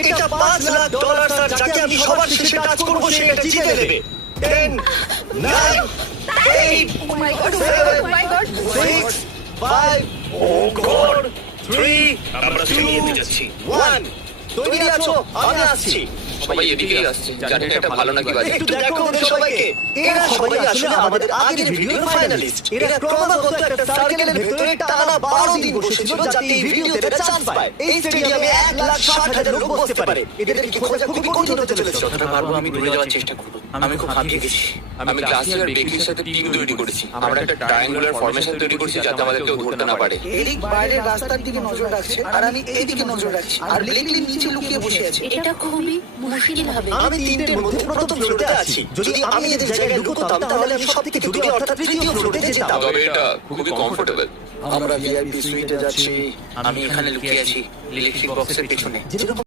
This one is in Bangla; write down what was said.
এটা $5 লাখ আর যাকে আমি সবার শেষে টাচ করবো সে এটা জিতে নেবে। 10, 9, 8, ও মাই গড, ও 7, মাই গড। 6, 5, oh God, 3, আমরা থেমে যেতে যাচ্ছি। 1। তৈরি আছো? আমি আসছি। সবাই এদিকেই আসছে, জানি না এটা ভালো নাকি বাজে। একটু দেখো ওদের সবাইকে। এরা সবাই আসলে আমাদের আগের ভিডিওর ফাইনালিস্ট। এরা ক্রমাগত একটা সার্কেলের ভেতরে টানা 12 দিন বসেছিল যাতে এই ভিডিওতে একটা চান্স পায়। এই স্টেডিয়ামে 1,60,000 লোক বসতে পারে। এদেরকে খোঁজা খুবই কঠিন হতে চলেছে। যতটা পারবো আমি দূরে যাওয়ার চেষ্টা করবো। আমি খুব হাঁপিয়ে গেছি। আমি ক্লাসি আর বেকির সাথে টিম তৈরি করেছি। আমরা একটা ট্রায়াঙ্গুলার ফরমেশন তৈরি করেছি যাতে আমাদের কেউ ধরতে না পারে। এরিক বাইরের রাস্তার দিকে নজর রাখছে আর আমি এইদিকে নজর রাখছি আর ব্লেকলি নিচে লুকিয়ে বসে আছে। এটা খুবই মুশকিল হবে। আমি তিনটের মধ্যে প্রথম ফ্লোরে আছি। যদি আমি এদের জায়গায় লুকোতাম তাহলে আমি সবথেকে দূরে অর্থাৎ তৃতীয় ফ্লোরে যেতাম। তবে এটা খুবই কমফোর্টেবল। আমরা ভিআইপি সুইটে যাচ্ছি। আমি এখানে লুকিয়ে আছি ইলেকট্রিক বক্সের পেছনে। যেরকম